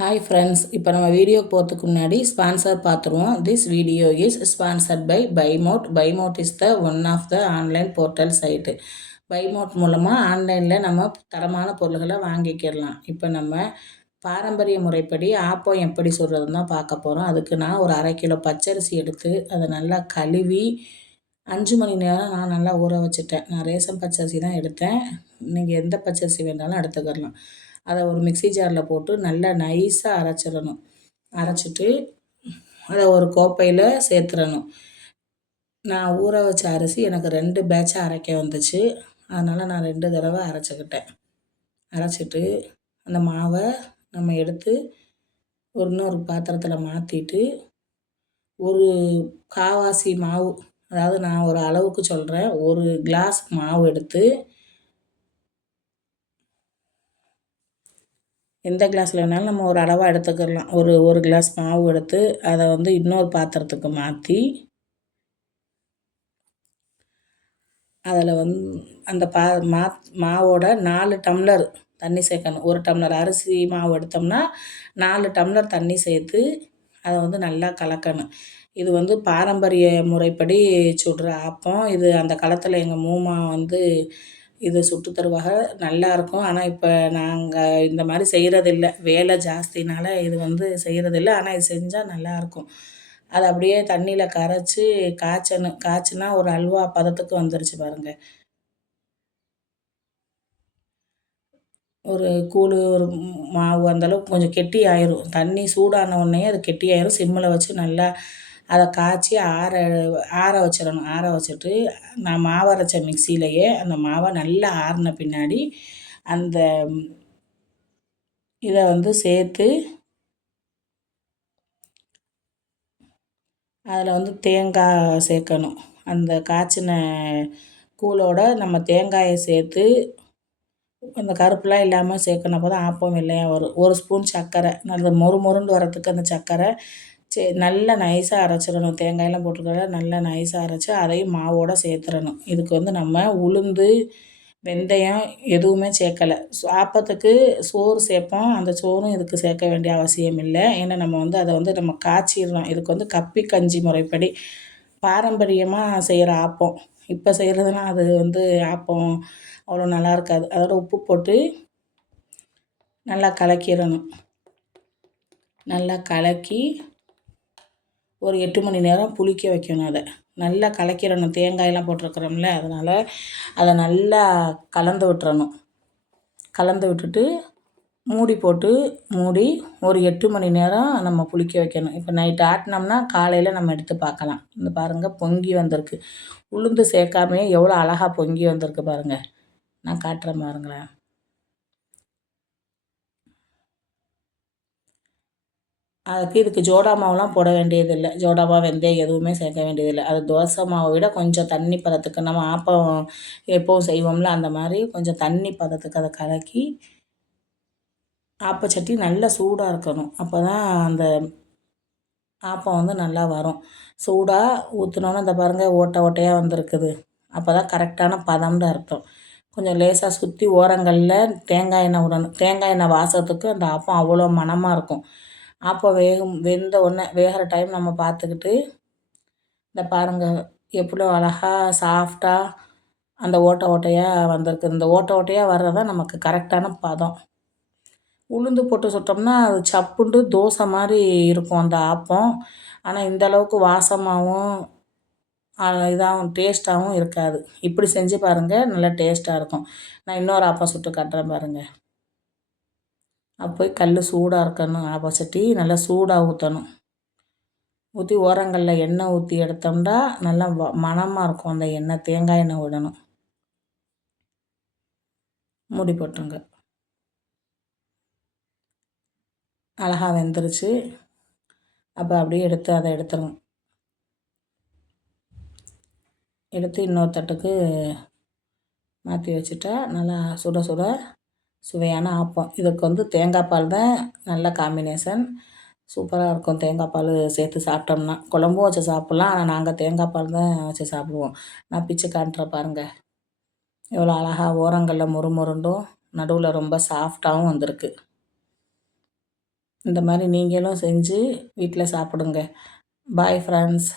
Hi friends, இப்போ நம்ம வீடியோக்கு போகிறதுக்கு முன்னாடி ஸ்பான்சர் பார்த்துருவோம். This video is sponsored by Bymode. Bymode is the one of the online portal site. Bymode மூலமாக ஆன்லைனில் நம்ம தரமான பொருள்களை வாங்கிக்கிடலாம். இப்போ நம்ம பாரம்பரிய முறைப்படி ஆப்பம் எப்படி சுடுறதுன்னு தான் பார்க்க போகிறோம். அதுக்கு நான் ஒரு 1/2 கிலோ பச்சரிசி எடுத்து அதை நல்லா கழுவி 5 மணி நேரம் நான் நல்லா ஊற வச்சுட்டேன். நான் ரேஷன் பச்சரிசி தான் எடுத்தேன். நீங்கள் எந்த பச்சரிசி வேணாலும் எடுத்துக்கிடலாம். அதை ஒரு மிக்ஸி ஜாரில் போட்டு நல்லா நைஸாக அரைச்சிடணும். அரைச்சிட்டு அதை ஒரு கோப்பையில் சேர்த்துடணும். நான் ஊற வச்ச அரிசி எனக்கு 2 பேட்சாக அரைக்க வந்துச்சு. அதனால் நான் 2 தடவை அரைச்சிக்கிட்டேன். அரைச்சிட்டு அந்த மாவை நம்ம எடுத்து இன்னொரு பாத்திரத்தில் மாற்றிட்டு ஒரு கால்வாசி மாவு, அதாவது நான் ஒரு அளவுக்கு சொல்கிறேன், ஒரு கிளாஸ் மாவு எடுத்து எந்த கிளாஸில் வேணாலும் நம்ம ஒரு அளவாக எடுத்துக்கிடலாம். ஒரு கிளாஸ் மாவு எடுத்து அதை இன்னொரு பாத்திரத்துக்கு மாற்றி அதில் அந்த மாவோட 4 டம்ளர் தண்ணி சேர்க்கணும். 1 டம்ளர் அரிசி மாவு எடுத்தோம்னா 4 டம்ளர் தண்ணி சேர்த்து அதை நல்லா கலக்கணும். இது பாரம்பரிய முறைப்படி சுடுற ஆப்பம். இது அந்த காலத்தில் எங்கள் மூமா இது சுட்டு தருவாக, நல்லாயிருக்கும். ஆனால் இப்போ நாங்கள் இந்த மாதிரி செய்கிறதில்ல, வேலை ஜாஸ்தினால இது செய்கிறதில்ல. ஆனால் இது செஞ்சால் நல்லாயிருக்கும். அதை அப்படியே தண்ணியில் கரைச்சி காய்ச்சணும். காய்ச்சினா ஒரு அல்வா பதத்துக்கு வந்துருச்சு பாருங்கள். ஒரு கூழ் ஒரு மாவு அந்தளவுக்கு கொஞ்சம் கெட்டி ஆயிரும். தண்ணி சூடான உடனே அது கெட்டி ஆயிரும். சிம்மில் வச்சு நல்லா அதை காய்ச்சி ஆற வச்சிடணும். ஆற வச்சுட்டு நான் மாவு அரைச்ச மிக்சியிலையே அந்த மாவை நல்லா ஆறின பின்னாடி அந்த இதை சேர்த்து அதில் தேங்காய் சேர்க்கணும். அந்த காய்ச்சின கூழோட நம்ம தேங்காயை சேர்த்து அந்த கருப்புலாம் இல்லாமல் சேர்க்கணும். அப்போ தான் ஆப்பம் வெள்ளையாக வரும். 1 ஸ்பூன் சர்க்கரை, நல்ல மொறுன்னு வரத்துக்கு அந்த சர்க்கரை நல்லா நைஸாக அரைச்சிடணும். தேங்காயெல்லாம் போட்டுருக்க நல்லா நைஸாக அரைச்சி அதையும் மாவோடு சேர்த்துடணும். இதுக்கு நம்ம உளுந்து, வெந்தயம் எதுவுமே சேர்க்கலை. ஆப்பத்துக்கு சோறு சேர்ப்போம். அந்த சோறும் இதுக்கு சேர்க்க வேண்டிய அவசியம் இல்லை. ஏன்னா நம்ம அதை நம்ம காய்ச்சிடுறோம். இதுக்கு கப்பி கஞ்சி முறைப்படி பாரம்பரியமாக செய்கிற ஆப்பம். இப்போ செய்கிறதுலாம் அது ஆப்பம் அவ்வளோ நல்லா இருக்காது. அதோட உப்பு போட்டு நல்லா கலக்கிடணும். நல்லா கலக்கி ஒரு 8 மணி நேரம் புளிக்க வைக்கணும். அதை நல்லா கலக்கிடணும். தேங்காயெல்லாம் போட்டிருக்கிறோம்ல, அதனால் அதை நல்லா கலந்து விட்டுறணும். கலந்து விட்டுட்டு மூடி ஒரு 8 மணி நேரம் நம்ம புளிக்க வைக்கணும். இப்போ நைட்டு ஆட்டினோம்னா காலையில் நம்ம எடுத்து பார்க்கலாம். இந்த பாருங்கள், பொங்கி வந்திருக்கு. உளுந்து சேர்க்காமையே எவ்வளோ அழகாக பொங்கி வந்திருக்கு பாருங்கள். நான் காட்டுறேன் பாருங்களேன். இதுக்கு ஜோடா மாவுலாம் போட வேண்டியதில்லை. ஜோடா மாவு, வெந்தயம் எதுவுமே சேர்க்க வேண்டியதில்லை. அது தோசை மாவை விட கொஞ்சம் தண்ணி பதத்துக்கு, நம்ம ஆப்பம் எப்போவும் செய்வோம்ல அந்த மாதிரி கொஞ்சம் தண்ணி பதத்துக்கு அதை கலக்கி, ஆப்பச்சட்டி நல்லா சூடாக இருக்கணும். அப்போ தான் அந்த ஆப்பம் நல்லா வரும். சூடாக ஊற்றினோன்னு இந்த பாருங்கள், ஓட்டையாக வந்திருக்குது. அப்போ தான் கரெக்டான பதம்னு அர்த்தம். கொஞ்சம் லேசாக சுற்றி ஓரங்களில் தேங்காய் எண்ணெய் விடணும். தேங்காய் எண்ணெய் வாசத்துக்கு அந்த ஆப்பம் அவ்வளோ மணமாக இருக்கும். ஆப்பம் வெந்த உடனே வேகிற டைம் நம்ம பார்த்துக்கிட்டு, இந்த பாருங்கள் எவ்வளோ அழகாக சாஃப்டாக அந்த ஓட்டையாக வந்திருக்கு. இந்த ஓட்டையாக வர்றதான் நமக்கு கரெக்டான பதம். உளுந்து போட்டு சுட்டோம்னா அது சப்புண்டு தோசை மாதிரி இருக்கும் அந்த ஆப்பம். ஆனால் இந்தளவுக்கு வாசமாகவும் இதாகவும் டேஸ்ட்டாகவும் இருக்காது. இப்படி செஞ்சு பாருங்கள், நல்லா டேஸ்ட்டாக இருக்கும். நான் இன்னொரு ஆப்பம் சுட்டு காட்டுறேன் பாருங்கள். அப்போ கல் சூடாக இருக்கணும். ஆப்பச்சட்டி நல்லா சூடாக ஊற்றணும். ஊற்றி ஓரங்களில் எண்ணெய் ஊற்றி எடுத்தோம்னா நல்லா மணமாக இருக்கும். அந்த எண்ணெய், தேங்காய் எண்ணெய் விடணும். மூடி போட்டுருங்க. அழகாக வெந்துருச்சு. அப்போ அப்படியே எடுத்து அதை எடுத்துருங்க. எடுத்து இன்னொரு தட்டுக்கு மாற்றி வச்சுட்டா நல்லா சுட சுட சுவையான ஆப்பம். இதுக்கு தேங்காய் பால் தான் நல்ல காம்பினேஷன். சூப்பராக இருக்கும். தேங்காய் பால் சேர்த்து சாப்பிட்டோம்னா குழம்பும் வச்சு சாப்பிட்லாம். ஆனால் நாங்கள் தேங்காய் பால் தான் வச்சு சாப்பிடுவோம். நான் பிச்சு காட்டுறேன் பாருங்கள். எவ்வளோ அழகாக ஓரங்களில் மொறுண்டும் நடுவில் ரொம்ப சாஃப்டாகவும் வந்திருக்கு. இந்த மாதிரி நீங்களும் செஞ்சு வீட்டில் சாப்பிடுங்க. Bye friends.